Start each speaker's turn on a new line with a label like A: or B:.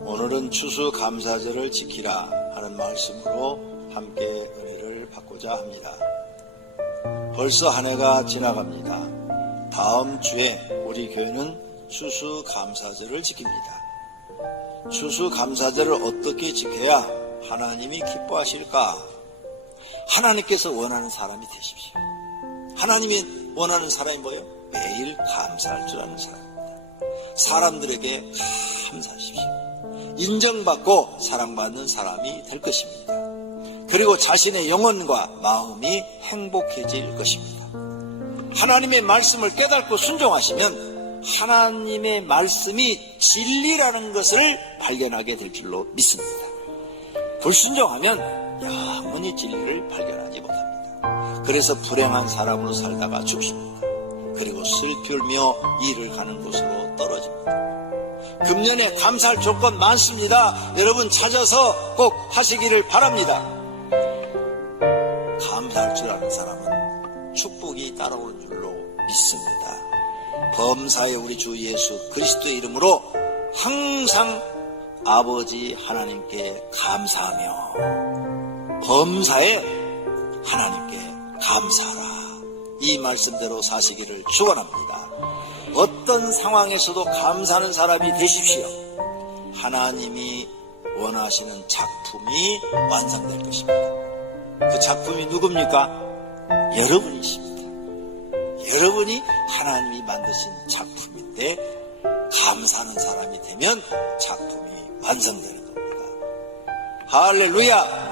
A: 오늘은 추수감사절을 지키라 하는 말씀으로 함께 은혜를 받고자 합니다. 벌써 한 해가 지나갑니다. 다음 주에 우리 교회는 추수감사절을 지킵니다. 추수감사절을 어떻게 지켜야 하나님이 기뻐하실까? 하나님께서 원하는 사람이 되십시오. 하나님이 원하는 사람이 뭐예요? 매일 감사할 줄 아는 사람입니다. 사람들에게 감사하십시오. 인정받고 사랑받는 사람이 될 것입니다. 그리고 자신의 영혼과 마음이 행복해질 것입니다. 하나님의 말씀을 깨닫고 순종하시면 하나님의 말씀이 진리라는 것을 발견하게 될 줄로 믿습니다. 불순종하면 영원히 진리를 발견하지 못합니다. 그래서 불행한 사람으로 살다가 죽습니다. 그리고 슬피 울며 일을 가는 곳으로 떨어집니다. 금년에 감사할 조건 많습니다. 여러분 찾아서 꼭 하시기를 바랍니다. 감사할 줄 아는 사람은 축복이 따라오는 줄로 믿습니다. 범사의 우리 주 예수 그리스도의 이름으로 항상 아버지 하나님께 감사하며 범사에 하나님께 감사하라. 이 말씀대로 사시기를 축원합니다. 어떤 상황에서도 감사하는 사람이 되십시오. 하나님이 원하시는 작품이 완성될 것입니다. 그 작품이 누굽니까? 여러분이십니다. 여러분이 하나님이 만드신 작품인데 감사하는 사람이 되면 작품이 완성되는 겁니다. 할렐루야!